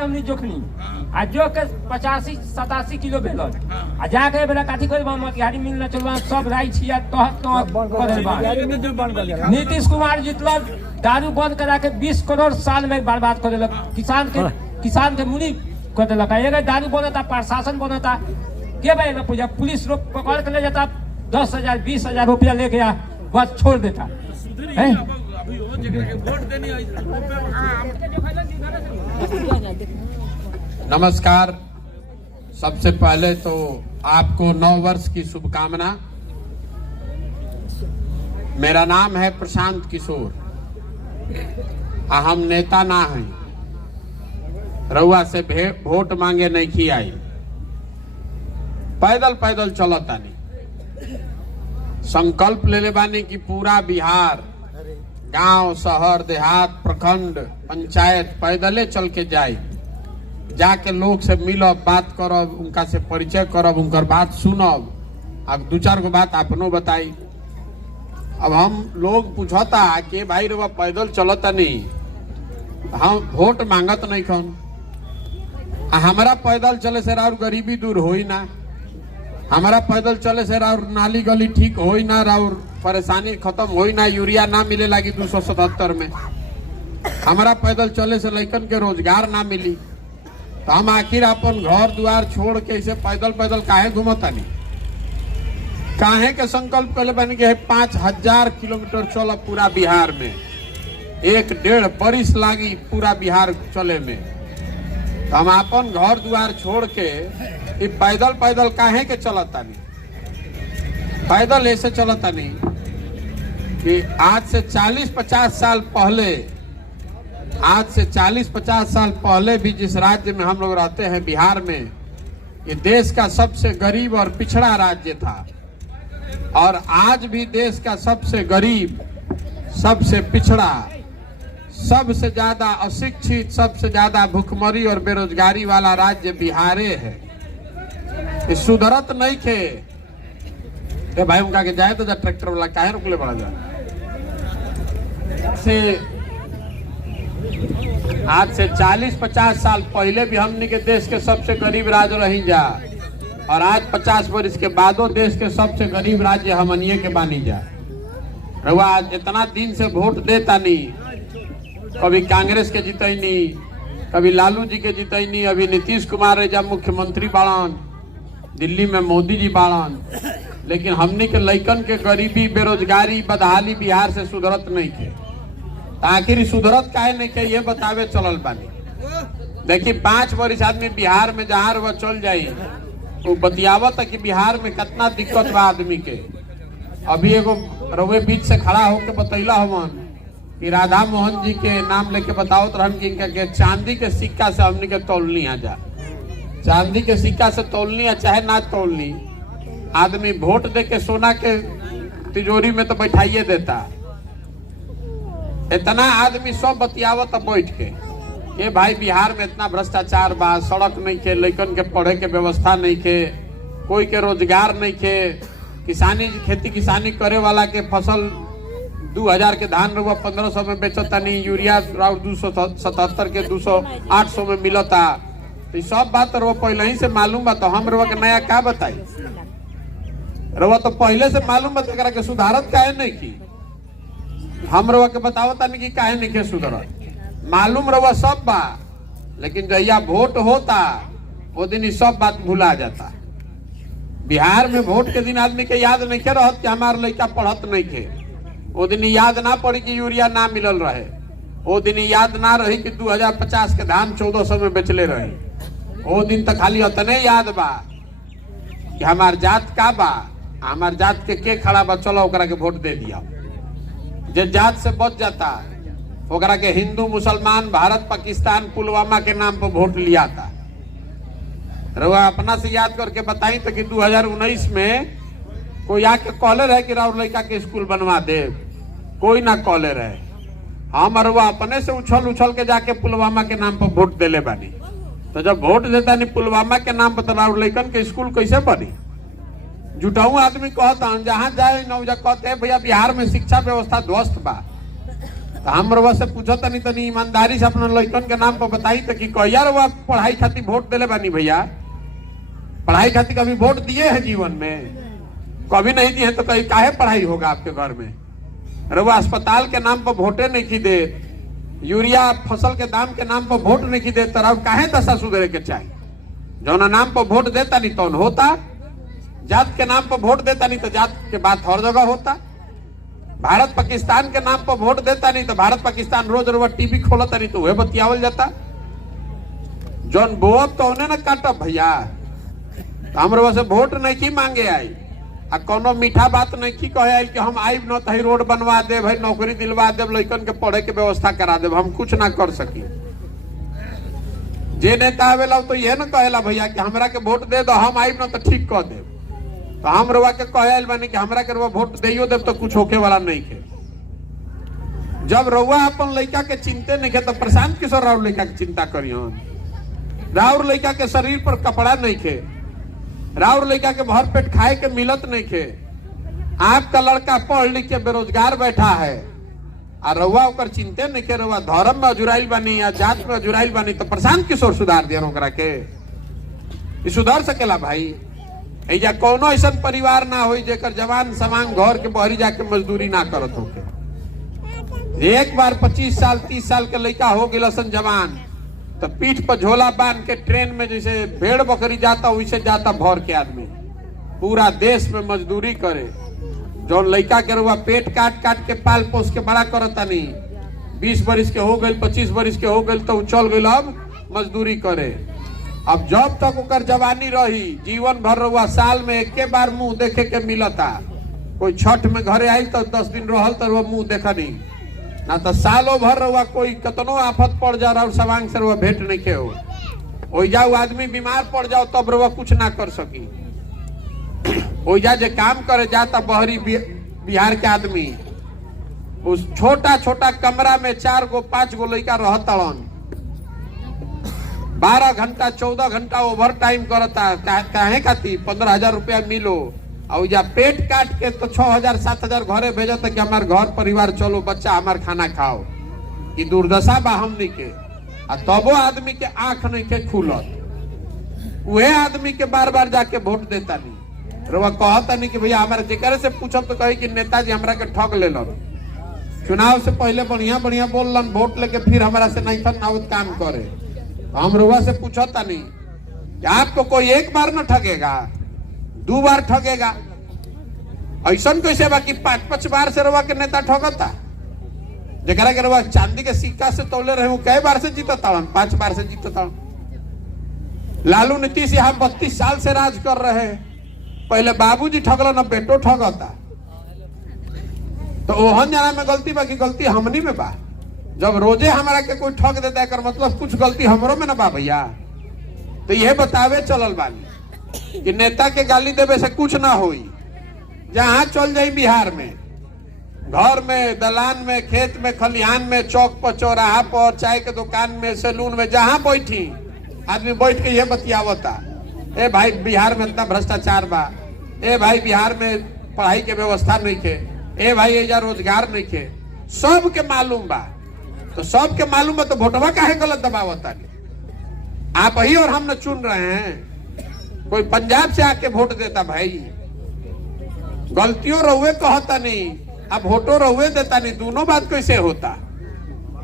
हमने जोखनी आ जो के 85-87 किलो बेलन आ जाके बेला काठी कोई मोतिहारी मिल न चलवा सब राई छिया तहत करे बा। नीतीश कुमार जितला दारू बंद करा के 20 करोड़ साल में बर्बाद कर देलक किसान के मुनी कर देलक। एगो दारू बनता प्रशासन बनता के भाई ना पूजा पुलिस लोग पकड़ के ले जाता 10,000-20,000 रुपया लेके आ बस छोड़ देता है। नमस्कार। सबसे पहले तो आपको 9 वर्ष की शुभकामना। मेरा नाम है प्रशांत किशोर। हम नेता ना हैं, रउआ से वोट मांगे नहीं की आई, पैदल पैदल चलता नहीं। संकल्प ले ले बानी कि पूरा बिहार गांव शहर देहात प्रखंड पंचायत पैदले चल के जाए, जाके लोग से मिलब बात करब उनका से परिचय करब उनकर बात सुनब। अब 2-4 गो बात अपनो बताई। अब हम लोग पूछता कि भाई रउआ पैदल चलता नहीं, हम वोट मांगत नहीं खन। हमारा पैदल चले से और गरीबी दूर होई ना, हमारा पैदल चले से और नाली गली ठीक होई ना, और परेशानी खत्म होई ना, यूरिया ना मिले लगी 277 में। हमारा पैदल चले से लइकन के रोजगार ना मिली, तो हम आखिर अपन घर द्वार छोड़ के इसे पैदल पैदल काहे घूमतानी? काहे के संकल्प कर बन के 5000 किलोमीटर चल पूरा बिहार में, 1-1.5 बरिस लागी पूरा बिहार चले में। तो हम अपन घर द्वार छोड़ के पैदल पैदल काहे के चलतानी? पैदल ऐसे चलतानी कि आज से 40-50 साल पहले, आज से 40-50 साल पहले भी जिस राज्य में हम लोग रहते हैं बिहार में, ये देश का सबसे गरीब और पिछड़ा राज्य था। और आज भी देश का सबसे गरीब, सबसे पिछड़ा, सबसे ज्यादा अशिक्षित, सबसे ज्यादा भूखमरी और बेरोजगारी वाला राज्य बिहारे है। ये सुधरत नहीं थे भाई उनका के जाए तो जा ट्रैक्टर वाला काहे रुकले बड़ा जा से आज से 40-50 साल पहले भी हमने के देश के सबसे गरीब राज्य रही जा, और आज 50 वर्ष के बादो देश के सबसे गरीब राज्य हमनिए के बानी जा। रउआ इतना दिन से वोट देता नहीं, कभी कांग्रेस के जितैनी, कभी लालू जी के जितैनी, अभी नीतीश कुमार जब मुख्यमंत्री बाड़न, दिल्ली में मोदी जी बाड़न, लेकिन हमने के लइकन के गरीबी बेरोजगारी बदहाली बिहार से सुधरत नहीं के। आखिर सुधरत काहे नहीं के ये बतावे चलल बानी। देखिए 5 वर्ष आदमी बिहार में जहाँ वह चल जाई वो बतियावत कि बिहार में कितना दिक्कत बा आदमी के। अभी एगो रउए बीच से खड़ा होके बतैला हमन कि राधा मोहन जी के नाम लेके बतावत रहन कि इनका के चांदी के सिक्का से हमने के तौलनी आ जा, चांदी के सिक्का से तौलनी है चाहे ना तौलनी, आदमी वोट दे के सोना के तिजोरी में तो बैठाइए देता। इतना आदमी सब बतियावत बैठ के भाई बिहार में इतना भ्रष्टाचार बा, सड़क नहीं के, लइकन के पढ़े के व्यवस्था नहीं के, कोई के रोजगार नहीं के, किसानी खेती किसानी करे वाला के फसल 2000 के धान रुपया 1500 में बेचता नहीं, यूरिया 277 के 200-800 में मिलता। तो सब बात रउआ पहले ही से मालूम बा, तो हम रउआ के नया का बताई? रउआ तो पहले से मालूम बा, एकरा के सुधारत काहे नहीं की? हम रउआ के बतावता नहीं कि काहे नहीं के सुधारत। मालूम रउआ सब बा, लेकिन जहिया वोट होता वो दिन ही सब बात भुला जाता। बिहार में वोट के दिन आदमी के याद नहीं के रहत कि हमार लड़का पढ़त नहीं के, वो दिन याद ना पड़ी कि यूरिया ना मिलल रहे, वो दिन याद ना रही कि 2050 के धान 1400 में बेचले रहे, वो दिन तक खाली उतने याद बा कि हमार जात का बा, हमार जात के खड़ा बा, चलो ओकरा के वोट दे दिया। जे जात से बच जाता ओकरा के हिंदू मुसलमान भारत पाकिस्तान पुलवामा के नाम पर वोट लिया था। रउआ अपना से याद करके बताई तो कि 2019 में कोई आके कहले रहे कि राउर लड़का के स्कूल बनवा दे, कोई ना कहले रहे। हम रउआ अपने से उछल के जाके पुलवामा के नाम पर वोट देले बानी। तो जब वोट देता नहीं पुलवामा के नाम पर, तो राउर लड़कन के स्कूल कैसे बनी? जुटाऊ आदमी कहता जहां जाए न कहते भैया बिहार में शिक्षा व्यवस्था ध्वस्त बा, तो हम रउआ से पूछो तनी ईमानदारी से अपना लड़कन के नाम पर बताई तो कि कहिया रउआ पढ़ाई खातिर वोट दिले बानी भैया? पढ़ाई खातिर कभी वोट दिए हैं जीवन में? कभी नहीं दिए तो कहीं काहे पढ़ाई होगा आपके घर में? रउआ अस्पताल के नाम पर वोटे नहीं की दे, यूरिया फसल के दाम के नाम पर वोट नहीं की दे, तो काहे दशा सुधरे के चाहिए? जौना नाम पर वोट देता नहीं तो होता, जात के नाम पर वोट देता नहीं तो जात के बात हर जगह होता, भारत पाकिस्तान के नाम पर वोट देता नहीं तो भारत पाकिस्तान रोज रोज टीवी खोलता नहीं तो वह बतियावल जाता। जौन बोअब तो उन्हें ना काटब भैया। तो हम से वोट नहीं की मांगे आई आ कोनो मीठा बात नहीं की कहे आई कि हम आइब न तो रोड बनवा दे भाई, नौकरी दिलवा दे, लड़कन के पढ़े के व्यवस्था करा दे, हम कुछ ना कर सकी। जे नेता आवेला तो यह ना कहेला भैया कि हमरा के वोट दे दो, हम आइब न तो ठीक कह दे। तो हम रउआ के कहे बानी कि हमरा के रउआ वोट देइयो देव तो कुछ होके वाला नहीं के। जब रउआ अपन लड़का के चिंते नहीं के तो प्रशांत किशोर राउर लड़का के चिंता करियन। राउर लड़का के शरीर पर कपड़ा नहीं खे, राउर लड़का के भर पेट खाए के मिलत नहीं खे। आपका लड़का पढ़ लिख के बेरोजगार बैठा है और रउआ ओकर चिंते नहीं के, रउआ धर्म में अजुराइल बानी या जात में अजुराइल बानी। तो प्रशांत किशोर सुधार दिया ओकरा के? ई सुधर सकेला भाई? या कोनो ऐसा परिवार ना हो जेकर जवान समान घर के बहरी जाके मजदूरी ना करत होके। एक बार 25 साल 30 साल के लड़का हो गया सन जवान, तो पीठ पर झोला बांध के ट्रेन में जैसे भेड़ बकरी जाता वैसे जाता भर के आदमी पूरा देश में मजदूरी करे। जो लड़का के रुआ पेट काट काट के पाल पोस के बड़ा करता नहीं, 20 बरिस के हो गए 25 बरिस के हो गए तो चल गए अब मजदूरी करे। अब जब तक ओकर जवानी रही जीवन भर रहुआ साल में एक बार मुंह देखे के मिलता। कोई छठ में घरे आई तो 10 दिन रहल तो रुआ मुंह देखा नहीं ना, तो सालों भर रहुआ कोई कतनो आफत पड़ जा रहा और सवांग से रुआ भेंट नहीं के हो। ओइजा आदमी बीमार पड़ जाओ तब रुआ कुछ ना कर सकी। ओइजा जे काम करे जाता बहरी बिहार के आदमी, उस छोटा छोटा कमरा में 4 गो 5 गो लड़का रहतड़न, 12 घंटा 14 घंटा ओवर टाइम करता। काहे खाती 15,000 रुपया मिलो और जा पेट काट के तो 6,000 7,000 घरे भेजता कि हमार घर परिवार चलो बच्चा हमार खाना खाओ। कि दुर्दशा बा हमनी के। तबो आदमी के आंख नहीं के खुलत, वह आदमी के बार बार जाके वोट देता नहीं। रउआ कहता नहीं कि भैया हमारे जेकरे से पूछब तो कही कि नेताजी हमरा के ठग ले लो, चुनाव से पहले बढ़िया बढ़िया बोलन, वोट लेके फिर हमारा से नहीं था काम करे। हम रुआ से पूछता नहीं कि आपको कोई एक बार न ठगेगा, 2 बार ठगेगा? ऐसा कैसे बाकी 5-5 बार से रुआ के नेता ठगता? जरा के रुआ चांदी के सिक्का से तोले रहे कई बार से जीता था? 5 बार से जीता था। लालू नीतीश यहाँ 32 साल से राज कर रहे, पहले बाबूजी ठगल न बेटो ठगता। तो ओहन जाना में गलती बाकी गलती हमनी में बा। जब रोजे हमारा के कोई ठग देता है मतलब कुछ गलती हमरो में ना बा भैया। तो यह बतावे चलल बानी कि नेता के गाली देवे से कुछ ना होई। जहां चल जाई बिहार में, घर में, दलान में, खेत में, खलिहान में, चौक पर, चौराहा पर, चाय के दुकान में, सैलून में, जहां बैठी आदमी बैठ के यह बतियावता, ए भाई बिहार में इतना भ्रष्टाचार बा, ए भाई बिहार में पढ़ाई के व्यवस्था नहीं के, ए भाई एजा रोजगार नहीं के। सबके मालूम बा। तो सबके मालूम है तो वोटवा काहे गलत दबावता? आप ही और हम न चुन रहे हैं। कोई पंजाब से आके वोट देता भाई, गलतियों रहुए कहता नहीं, अब वोटो रहुए देता नहीं, दोनों बात कैसे होता?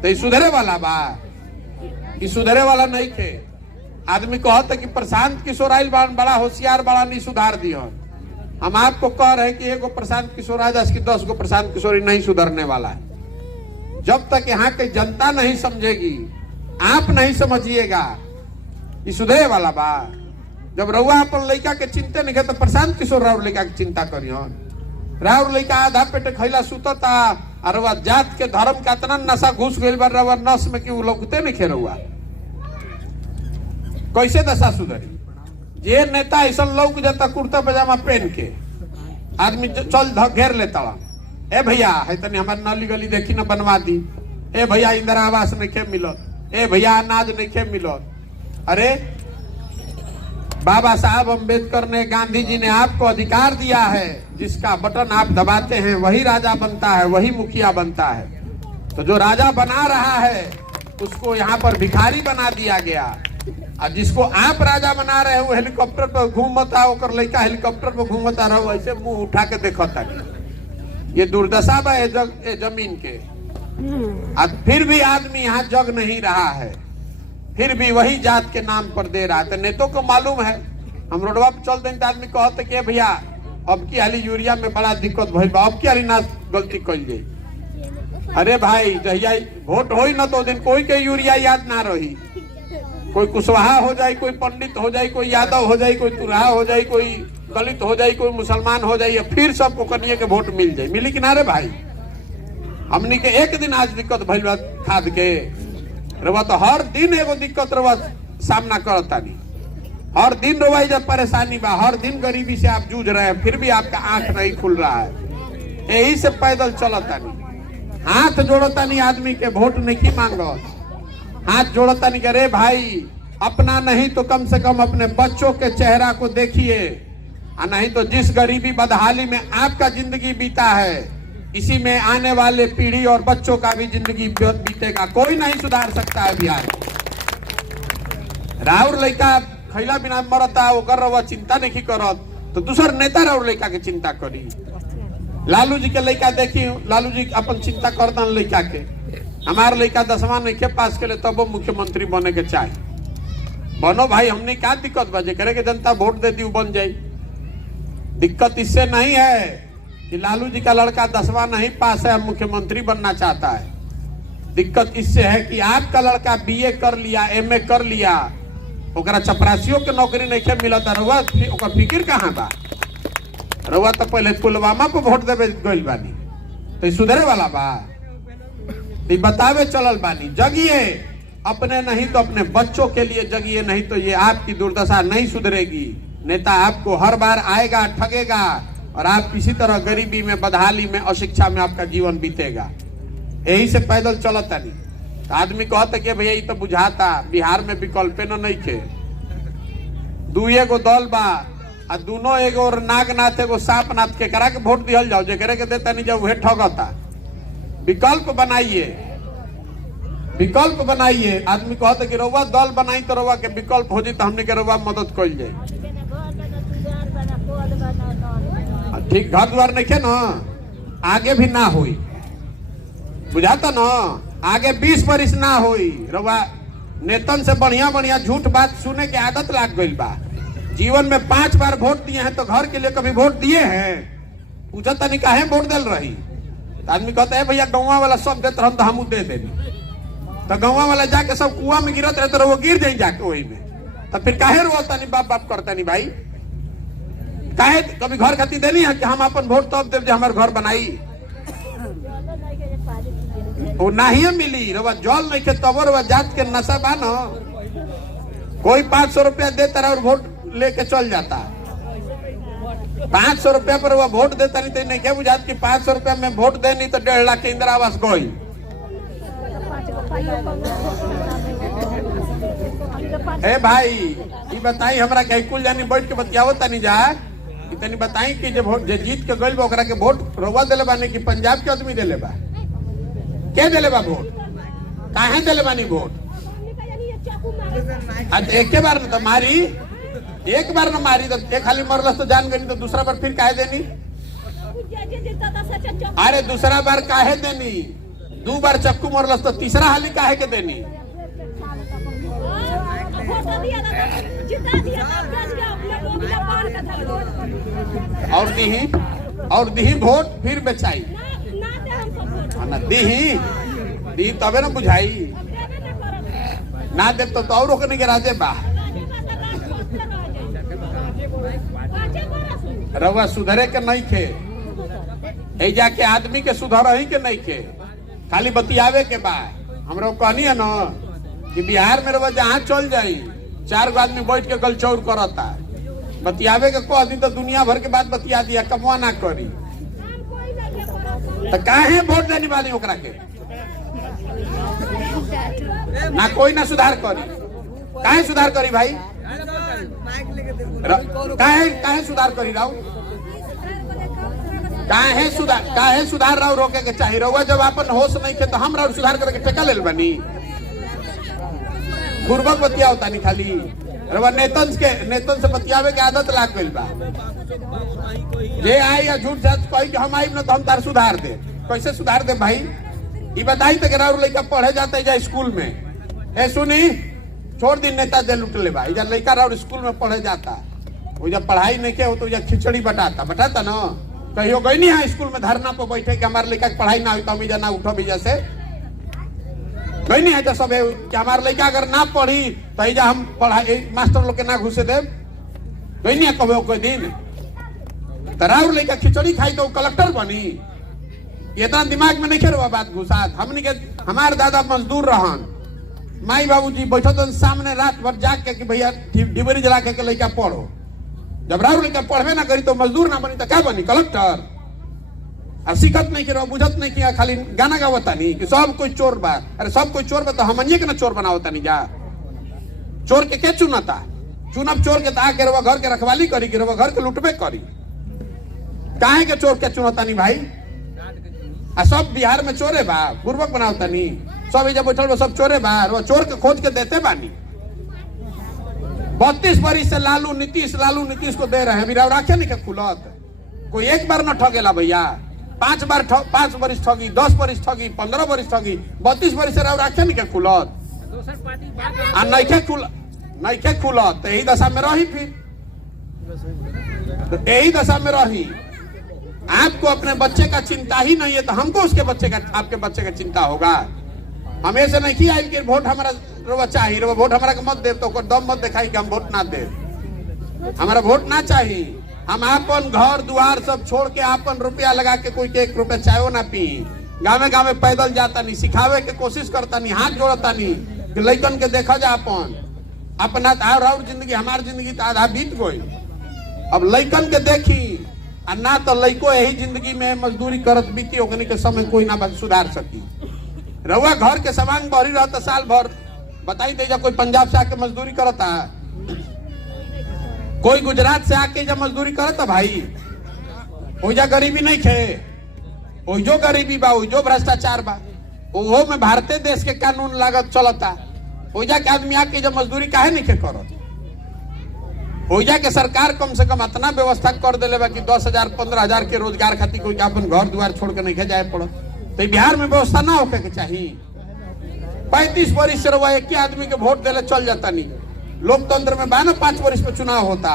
तो सुधरे वाला बा, ये सुधरे वाला नहीं थे। आदमी कहता कि प्रशांत किशोर आइल बड़ा होशियार बड़ा नहीं सुधार दियो। हम आपको कह रहे हैं कि एगो प्रशांत किशोर आ जाए कि 10 गो प्रशांत किशोर नहीं सुधरने वाला है। जब तक यहाँ की जनता नहीं समझेगी, आप नहीं समझिएगा, ये सुधरे वाला बा। जब रउआ अपन लड़का के चिंता नहीं तो प्रशांत किशोर राउर लड़का की चिंता करियन। राउर लड़का आधा पेट खैला सुतता और जात के धर्म का इतना नशा घुस गई बा रउआ नस में कि लौकते नहीं खे रउआ। कैसे दशा सुधरी? ये नेता ऐसा लौक जाता कुर्ता पजामा पहन के, आदमी चल घेर लेता। ए भैया है तनी हमारे नाली गली देखी न बनवा दी, ए भैया इंदिरा आवास नहीं खे मिलत, ए भैया अनाज नहीं खे मिलत। अरे बाबा साहब अम्बेडकर ने, गांधी जी ने आपको अधिकार दिया है, जिसका बटन आप दबाते हैं वही राजा बनता है, वही मुखिया बनता है। तो जो राजा बना रहा है उसको यहाँ पर भिखारी बना दिया गया। और जिसको आप राजा बना रहे हो हेलीकॉप्टर पर घूमता होकर लड़का हेलीकॉप्टर पर घूमता रहो, ऐसे मुंह उठा के देखता। ये दुर्दशा बा जमीन के। अब फिर भी आदमी यहाँ जग नहीं रहा है, फिर भी वही जात के नाम पर दे रहा है। तो नेतों को मालूम है, हम रोडवा पर चलते हैं तो आदमी कहते कि भैया अब की हाली यूरिया में बड़ा दिक्कत भइल बा, अब की हाली ना गलती कल जाए। अरे भाई जहिया वोट हो न तो दिन कोई के यूरिया याद ना रही, कोई कुशवाहा हो जाए, कोई पंडित हो जाए, कोई यादव हो जाए, कोई तुरहा हो जाए, कोई दलित हो जाए, कोई मुसलमान हो जाए, फिर सबको कनिए के वोट मिल जाए। मिली कि ना रे भाई? हमनी के एक दिन आज दिक्कत भइल बा खाद के, रवा तो हर दिन एगो दिक्कत रवा सामना करता नहीं, हर दिन रवा जब परेशानी बा, हर दिन गरीबी से आप जूझ रहे हैं, फिर भी आपका आंख नहीं खुल रहा है। यही से पैदल चलता नहीं, हाथ जोड़ता नहीं आदमी के, वोट नहीं मांगो, हाथ जोड़ता नहीं। अरे भाई अपना नहीं तो कम से कम अपने बच्चों के चेहरा को देखिए, और नहीं तो जिस गरीबी बदहाली में आपका जिंदगी बीता है, इसी में आने वाले पीढ़ी और बच्चों का भी जिंदगी बीतेगा। कोई नहीं सुधार सकता है बिहार। राउर लड़का खैला बिना मरता, वो कर रहा चिंता नहीं करत, तो दूसर नेता राउर लड़का के चिंता करी। लालू जी के लड़का देखी, लालू जी अपन चिंता करता लड़का के। हमारे लड़का 10वां नहीं के पास के लिए तब वो मुख्यमंत्री बने के चाहे, बनो भाई, हमने क्या दिक्कत बजे करे कि जनता वोट दे दी बन जाए। दिक्कत इससे नहीं है कि लालू जी का लड़का 10वां नहीं पास है और मुख्यमंत्री बनना चाहता है। दिक्कत इससे है कि आपका लड़का बीए कर लिया, एमए कर लिया, ओकरा चपरासियों के नौकरी नहीं मिलता, रहुआ ओकर फिक्र कहाँ बा? रहुआ तो पहले पुलवामा को वोट देवे गइल बानी, तो सुधरे वाला बा? तो बतावे चलल बानी, जगिए, अपने नहीं तो अपने बच्चों के लिए जगिए, नहीं तो ये आपकी दुर्दशा नहीं सुधरेगी। नेता आपको हर बार आएगा, ठगेगा, और आप किसी तरह गरीबी में, बदहाली में, अशिक्षा में आपका जीवन बीतेगा। यही से पैदल चलता नहीं। तो आदमी कहता कि भैया ये तो बुझाता बिहार में विकल्प न नहीं थे, दुए गो दल बा, आ दोनों एगो नागनाथ एगो सांपनाथ के करा के वोट दिहल जाओ, जे करे के देता नहीं जाओ, वह ठगता। विकल्प बनाइए, विकल्प बनाइए। आदमी कहता कि रउआ दल बनाई तो रउआ के विकल्प हो जाए, तो हमने के रउआ मदद कइल जाए। ठीक, घर द्वार नहीं के ना, आगे भी ना हुई, बुझाता ना, आगे 20 बरिस ना हुई। रउआ नेतन से बढ़िया बढ़िया झूठ बात सुने की आदत लाग गई बा। जीवन में 5 बार वोट दिए हैं, तो घर के लिए कभी वोट दिए हैं? पूछता नहीं काहे वोट दिल रही। तो आदमी कहता है भैया गौवा वाला सब देते हम तो हम दे देनी, तो गौवा वाला जाके सब कुआं में गिरत रहते, वो गिर जाए जाके वही में, तो फिर काहे रोता नहीं, बाप बाप करता नहीं भाई? काहे कभी घर खाती देनी है कि हम अपन वोट तब देव हमारे घर बनाई? वो नहीं मिली, रवा जल नहीं के तब रवा जात के नशा बा न। कोई 500 रुपया देता रहा और वोट लेके चल जाता। 500 रुपया पर वो वोट देता नहीं, तो नहीं क्या बुझात कि 500 रुपया में वोट दे नहीं तो 1.5 लाख के इंदिरा आवास गई। ए भाई ये बताई हमरा के कुल जानी बैठ के बतियावो तनी जा, इतनी बताई कि जब वोट जीत के गइल बा ओकरा के वोट रउआ देले बानी कि पंजाब के आदमी देले बा? के देले बा वोट? काहे देले बानी वोट? आज एक बार न तो मारी, एक बार न मारी तो एक खाली मरलस तो जान गई, तो दूसरा बार फिर काहे देनी? अरे दूसरा बार काहे देनी? 2 बार चक्कू मरलस तो तीसरा हाली काहे के देनी? और दीही वोट फिर बेचाई ना, दी तबे ना बुझाई, ना दे तो और रोकने के राजे बा। रउआ सुधरे के नहीं खे, ए जाके आदमी के सुधर ही के नहीं खे, खाली बतियावे के बा। हमरा कहनी है ना कि बिहार में रउआ जहाँ चल जाई 4 गो आदमी बैठ के गलचौर करता, बतियावे के कह दी तो दुनिया भर के बात बतिया दिया, कमवा ना करी, तो काहे वोट देनी बानी ओकरा के? ना कोई ना सुधार करी, काहे सुधार करी भाई? काहे सुधार करी राव? काहे सुधार रहा रोके के चाहिए रहुआ जब अपन होश नहीं के तो हम रहा सुधार करके टेका ले बनी गुरबक बतिया होता नहीं खाली रहुआ नेतन से बतियावे के आदत लाग गइल बा जे आई या झूठ सच कही कि हम आई ना तो हम तार सुधार दे कैसे सुधार दे भाई ये बताई तक राउर लड़का पढ़े जाते जा स्कूल में ए सुनी छोड़ दिन नेता दे लुट ले भाई जब लड़का राउर स्कूल में पढ़े जाता वो जब पढ़ाई नहीं किया हो तो खिचड़ी बटाता ना कहियो गई नहीं है स्कूल में धरना पर बैठे कि हमारे लड़का की पढ़ाई ना हुई तो हम ना उठो बीजा से गई नहीं है तो सब कि हमारे लड़का अगर ना पढ़ी तो ऐजा हम पढ़ाई मास्टर लोग के ना घुसे दे गई नहीं है कभी कोई दिन तो राउर लड़का खिचड़ी खाई तो कलेक्टर बनी इतना दिमाग में नहीं खेल बात घुसा हमने के हमारे दादा मजदूर रहन माई बाबूजी बैठो तो सामने रात भर जाग के कि भैया डिबरी जला के लड़का पढ़ो जब राउर लड़का पढ़वे ना करी तो मजदूर ना बनी तो क्या बनी कलेक्टर और सिखत नहीं किया बुझत नहीं किया खाली गाना गावता नहीं कि सब कोई चोर बा अरे सब कोई चोर बा तो हमनिए के ना चोर बनावता नहीं जा चोर के क्या चुनता चुनब चोर के आके रवा घर के रखवाली करी कि रवा घर के लुटबे करी काहे के चोर के चुनता नहीं भाई आ सब बिहार में चोरे बा बुर्बक बनावता नहीं सब जब बैठल बा सब चोरे बा चोर के खोज के देते बानी 32 बरिस से लालू नीतीश को दे रहे हैं बिराव राखे नहीं के खुलत कोई एक बार न ठगेला भैया 5 बरिस ठगी 10 बरिस ठगी 15 बरिस ठगी 32 बरिस से राव राखे नहीं के खुलत आ नइखे खुलत यही दशा में रही फिर यही दशा में रही आपको अपने बच्चे का चिंता ही नहीं है तो हमको उसके बच्चे का आपके बच्चे का चिंता होगा हम ऐसे नहीं किया कि वोट हमारा रवा चाहिए वोट हमारा के मत दे तो दम मत दिखाई कि हम वोट ना दे हमारा वोट ना चाहिए हम अपन घर द्वार सब छोड़ के अपन रुपया लगा के कोई के 1 रुपया चायो ना पी गाँव पैदल जाता नहीं सिखावे के कोशिश करता नहीं हाथ जोड़ता नहीं कि लइकन के देखा जा अपना और जिंदगी हमारी जिंदगी तो आधा बीत गई अब लइकन के देखी ना तो लइको यही जिंदगी में मजदूरी करत बीती ओकनी के समय कोई ना सुधार सकी रहुआ घर के सामान भरी रहता साल भर बताई दे जब कोई पंजाब से आके मजदूरी करता कोई गुजरात से आके जब मजदूरी करता भाई ओजा गरीबी नहीं खे ओजो गरीबी बा ओजो भ्रष्टाचार बा ओहो में भारतीय देश के कानून लागत चलता ओजा के आदमी आके जब मजदूरी काहे नहीं खे करत ओजा के सरकार कम से कम इतना व्यवस्था कर दिले बा कि 10,000 15,000 के रोजगार खातिर कोई अपन घर द्वार छोड़ के नहीं जाए पड़ो तो बिहार में व्यवस्था ना होके के चाहिए 35 वर्ष से रहुआ एक ही आदमी के वोट देले चल जाता नहीं लोकतंत्र में बा ना 5 वर्ष पे चुनाव होता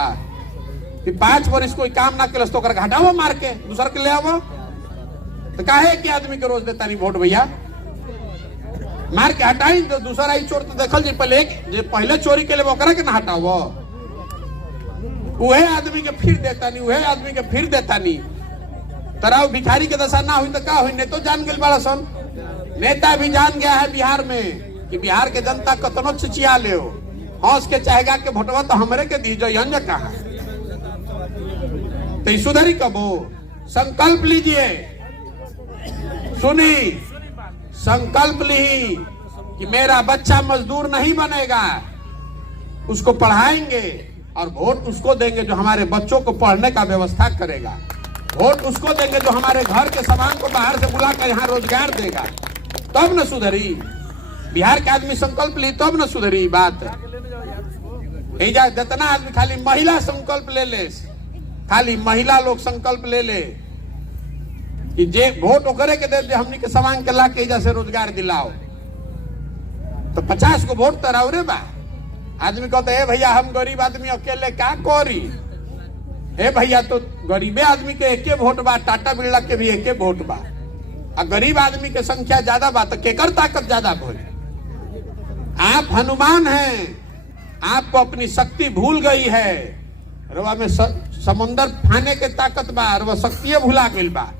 कि 5 वर्ष कोई काम ना करे तो हटाओ मार के दूसर के ले आवो तो काहे कि आदमी के रोज देता नहीं वोट भैया मार के हटाई तो दूसरा ही चोर तो देखल जी पहले चोरी के लिए ओकरा के ना हटाओ वह आदमी के फिर देता नहीं वह आदमी के फिर देता नहीं तराव भिखारी के दशा ना हुई तो क्या हुई नेतो जान गए बड़ा सन नेता भी जान गया है बिहार में कि बिहार के जनता कतनो चिचिया ले हंस के चाहेगा के भोटवा तो हमरे के दी जो कहा तो सुधरी कबो संकल्प लीजिए सुनी संकल्प ली कि मेरा बच्चा मजदूर नहीं बनेगा उसको पढ़ाएंगे और वोट उसको देंगे जो हमारे बच्चों को पढ़ने का व्यवस्था करेगा वोट उसको देंगे जो हमारे घर के सामान को बाहर से बुलाकर यहाँ रोजगार देगा तब न सुधरी बिहार के आदमी संकल्प ली तब न सुधरी बात जितना आदमी खाली महिला संकल्प ले खाली महिला लोग संकल्प ले कि जे वोट ओकरे के दे हमनी के सामान के ला के से रोजगार दिलाओ तो 50 को वोट तराव रे बा आदमी कहते है भैया हम गरीब आदमी अकेले क्या करी हे भैया तो गरीबे आदमी के एके वोट बा टाटा बिरला के भी एके वोट बा आ गरीब आदमी के संख्या ज्यादा बा तो केकर ताकत ज्यादा बोले आप हनुमान हैं आपको अपनी शक्ति भूल गई है रवा में समुंदर फाने के ताकत बा रवा शक्ति भुला गई बा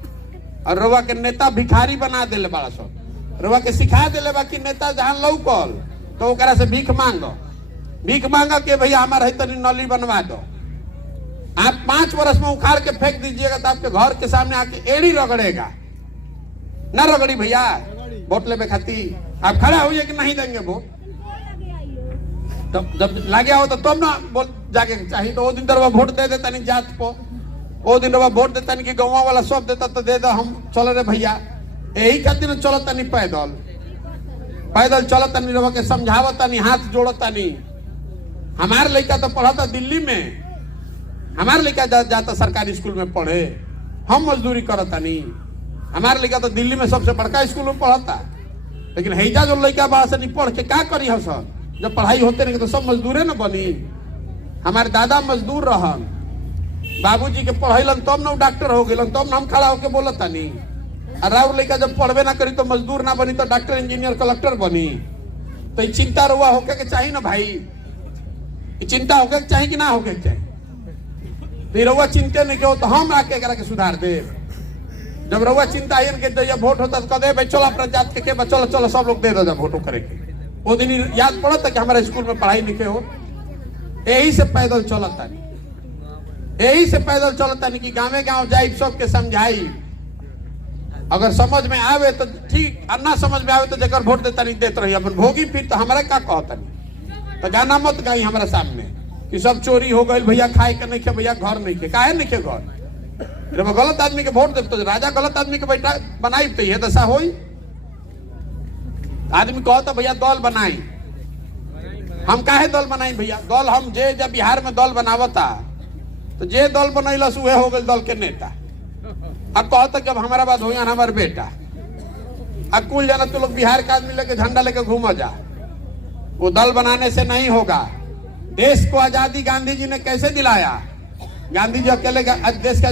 और रवा के नेता भिखारी बना दिले बड़ा सब रवा के सिखा दिले बा कि नेता जहां लौकल तो ओकरा से भीख मांगा के भैया हमारा तनी नली बनवा दो आप 5 वर्ष में उखाड़ के फेंक दीजिएगा तो आपके घर के सामने आके एड़ी रगड़ेगा ना रगड़ी भैया वोट लेने खाती आप खड़ा होइए कि नहीं देंगे वोट तो जब लागे हो तो तुम ना बोल जाके चाहिए तो वो दिन तरह वोट दे देता नहीं जात को वो दिन रवा वोट देता नहीं कि गाँव वाला सब देता तो दे दो, हम चल रहे भैया यही खातिर चलता नहीं पैदल पैदल चलता नहीं रवा के समझावता नहीं, हाथ जोड़ता नहीं। हमारे लड़का तो पढ़ा था दिल्ली में, हमारे लड़का जाता सरकारी स्कूल में पढ़े, हम मजदूरी करता नहीं। हमारे लड़का तो दिल्ली में सबसे बड़का स्कूल में पढ़ता, लेकिन हैजा जो लड़का बा से नहीं पढ़ के क्या करी हो सर, जब पढ़ाई होते नहीं तो सब मजदूरे न बनी। हमारे दादा मजदूर रहन, बाबूजी के पढ़ैलन तब न डॉक्टर हो गए, तब न हम खड़ा होके बोलता नहीं। और राउर लड़का जब पढ़बे ना करी तो मजदूर ना बनी तो डॉक्टर इंजीनियर कलेक्टर बनी। तो चिंता रुआ होके के चाहिए ना भाई, चिंता होके के चाहिए कि ना होके के चाहिए। रउआ चिंता नहीं हो तो हम आके एकरा के सुधार दे। जब रउआ चिंता आयन के जब वोट होता तो कदे भाई चलो अपना जात के चलो चलो सब लोग दे दो जब वोटो करे के। वो दिन याद पड़ता कि हमारे स्कूल में पढ़ाई लिखे हो, यही से पैदल चलता नहीं, यही से पैदल चलता नहीं कि गाँव गाँव जाई सबके समझाई। अगर समझ में आवे तो ठीक, और ना समझ में आवे तो जगह वोट देता नहीं देते रही अपन भोगी फिर तो हमारा क्या कहता नहीं। तो गाना मत गाई हमारे सामने कि सब चोरी हो गई भैया, खाए के नहीं खे भैया, घर नहीं खे, काहे नहीं खे घर। जब गलत आदमी के वोट देते तो राजा गलत आदमी के बेटा बनाई तो ये दशा होई। आदमी कहता भैया दल बनाई, हम काहे दल बनाई भैया, दल हम जे जब बिहार में दल बनावता तो जे दल बनैलस उहे हो गए दल के नेता। अब कहता कि अब हमारा बात हो हमारे बेटा, अब कुल जाना तो लोग बिहार का आदमी लेके झंडा लेके घूमा जा, वो दल बनाने से नहीं होगा। देश को आजादी गांधी जी ने कैसे दिलाया, गांधी जी अकेले देश की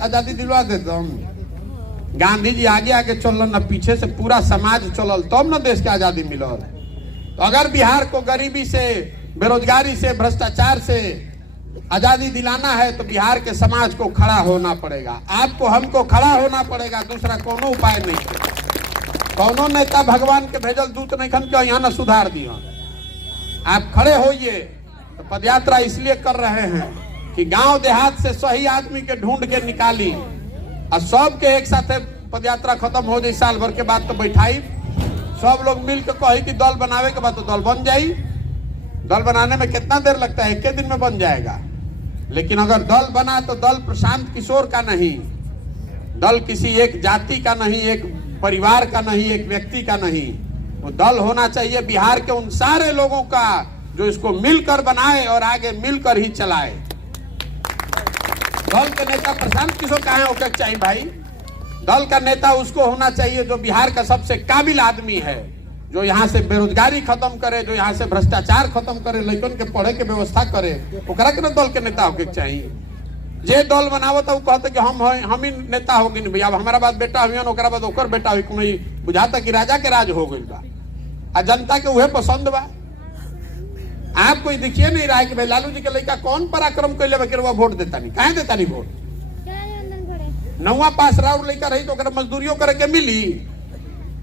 आजादी दिलवा देते हम। गांधी जी आगे आगे चलल न पीछे से पूरा समाज चलल तब न देश की आजादी मिलल। तो अगर बिहार को गरीबी से, बेरोजगारी से, भ्रष्टाचार से आजादी दिलाना है तो बिहार के समाज को खड़ा होना पड़ेगा, आपको हमको खड़ा होना पड़ेगा, दूसरा कोनो उपाय नहीं है। कोनो नेता भगवान के भेजल दूत नहीं खन के यहाँ न सुधार दिया। आप खड़े होइए। तो पदयात्रा इसलिए कर रहे हैं कि गांव देहात से सही आदमी के ढूंढ के निकाली और सबके एक साथ पदयात्रा खत्म हो जाए, साल भर के बाद तो बैठाई, सब लोग मिल के कही कि दल बनावे के बाद तो दल बन जाई। दल बनाने में कितना देर लगता है, एक के दिन में बन जाएगा। लेकिन अगर दल बना तो दल प्रशांत किशोर का नहीं, दल किसी एक जाति का नहीं, एक परिवार का नहीं, एक व्यक्ति का नहीं, वो दल होना चाहिए बिहार के उन सारे लोगों का जो इसको मिलकर बनाए और आगे मिलकर ही चलाए। दल के नेता प्रशांत किशोर कहाँ होकर चाहिए भाई, दल का नेता उसको होना चाहिए जो बिहार का सबसे काबिल आदमी है, जो यहाँ से बेरोजगारी खत्म करे, जो यहाँ से भ्रष्टाचार खत्म करे, लड़कन के पढ़े के व्यवस्था करे, ओकरा के ना दल के नेता होके चाहिए। जे दल बनावत वो कहते कि हम ही नेता हो गए भैया, अब हमारा बात बेटा हुई ओकरा बाद ओकर बेटा हुई, कोई बुझाता कि राजा के राज हो गई बा आ जनता के उहे पसंद बा। आप कोई दिखिए नहीं रहा है कि भाई लालू जी के लड़का कौन पराक्रम कैले बा वोट देता नहीं, काहे देता नहीं वोट। 9वां पास राउर लड़का रही तो ओकरा मजदूरियों करे के मिली,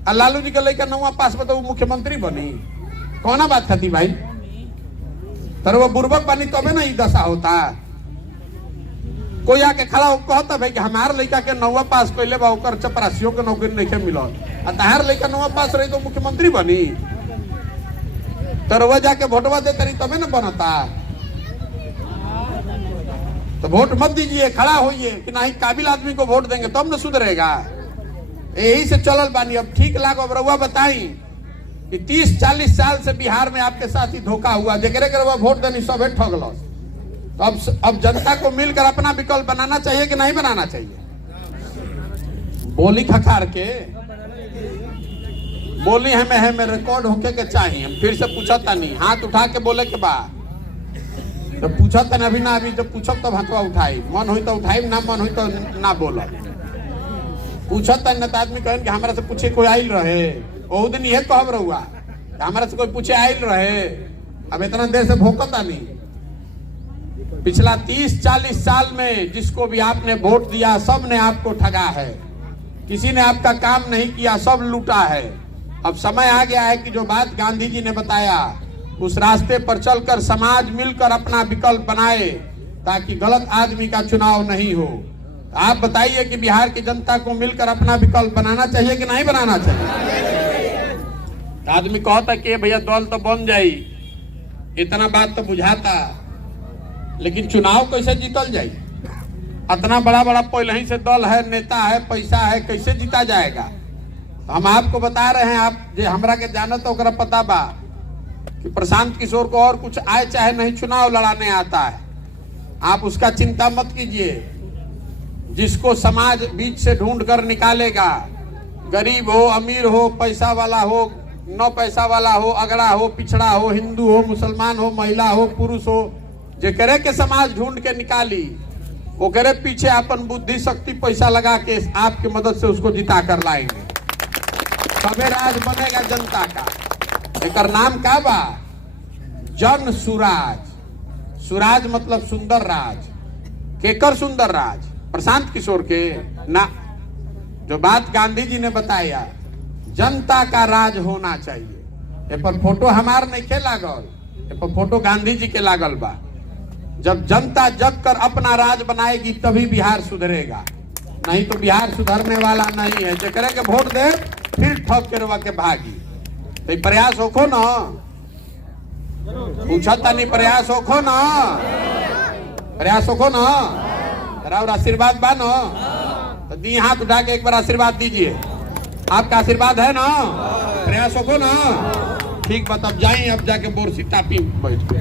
और लालू जी के लड़का 9वां पास में तो मुख्यमंत्री बनी, कौना बात खाती भाई। तर वो बुर्बक बनी तबे ना दशा होता। कोई आके खड़ा हो कहता भाई कि हमारे लड़का के 9वां पास कैले बा, ओकर चपरासियों के नौकरी नहीं मिलल, और तहार लड़का 9वां पास रही तो मुख्यमंत्री बनी। तो वह जाके वोटवा दे तरी तबे ना बनता। तो वोट मत दीजिए, खड़ा होइए कि नहीं काबिल आदमी को वोट देंगे तब न सुधरेगा। यही से चलल बानी। अब ठीक लागो, अब रउआ बताई कि 30-40 साल से बिहार में आपके साथ ही धोखा हुआ, जेकरे के रउआ वोट देनी सब ठगलस। तो अब जनता को मिलकर अपना विकल्प बनाना चाहिए कि नहीं बनाना चाहिए। बोली खखार के बोली हमें रिकॉर्ड होके के चाहिए। हम फिर से पूछता नहीं, हाथ उठा के बोले के बाद जब पूछता नहीं, अभी ना अभी जब पूछब तब हाथवा उठाई, मन हुई तो उठाई, ना मन हुई तो ना बोलब। पूछता न तो आदमी कहन कि हमारा से पूछे कोई आयल रहे, वो दिन यह कहब रहुआ हमारा से कोई पूछे आयल रहे। अब इतना देर से भोकता नहीं। पिछला 30-40 साल में जिसको भी आपने वोट दिया सब ने आपको ठगा है, किसी ने आपका काम नहीं किया, सब लूटा है। अब समय आ गया है कि जो बात गांधी जी ने बताया उस रास्ते पर चलकर समाज मिलकर अपना विकल्प बनाए, ताकि गलत आदमी का चुनाव नहीं हो। आप बताइए कि बिहार की जनता को मिलकर अपना विकल्प बनाना चाहिए कि नहीं बनाना चाहिए। आदमी कहता कि भैया दल तो बन जाई, इतना बात तो बुझाता, लेकिन चुनाव कैसे जीतल जाए। इतना बड़ा बड़ा पहले ही से दल है, नेता है, पैसा है, कैसे जीता जाएगा? तो हम आपको बता रहे हैं, आप जो हमरा के जानत तो ओकरा पता बा कि प्रशांत किशोर को और कुछ आए चाहे नहीं चुनाव लड़ाने आता है। आप उसका चिंता मत कीजिए। जिसको समाज बीच से ढूंढ कर निकालेगा, गरीब हो, अमीर हो, पैसा वाला हो, न पैसा वाला हो, अगड़ा हो, पिछड़ा हो, हिंदू हो, मुसलमान हो, महिला हो, पुरुष हो, जे करे के समाज ढूंढ के निकाली, वो करे पीछे अपन बुद्धि शक्ति पैसा लगा के आपकी मदद से उसको जिता कर लाएंगे। तबे राज बनेगा जनता का। एक नाम का बा जन सुराज। सुराज मतलब सुंदर राज। केकर सुंदर राज? प्रशांत किशोर के ना। जो बात गांधी जी ने बताया, जनता का राज होना चाहिए। ए पर फोटो हमार नहीं के लागल, ए पर फोटो गांधी जी के लागल बा। जब जनता जग कर अपना राज बनाएगी तभी बिहार सुधरेगा, नहीं तो बिहार सुधरने वाला नहीं है। जो करे के वोट दे फिर ठग के रुआ के भागी। तो प्रयास होखो ना, पूछा नहीं, प्रयास होखो ना, प्रयास होखो ना। और आशीर्वाद बा ना, तो दी हाथ उठा के एक बार आशीर्वाद दीजिए। आपका आशीर्वाद है ना, प्रयास होखो ना। ठीक बात, अब जाइए, अब जाके बोरसी टापी बैठ के।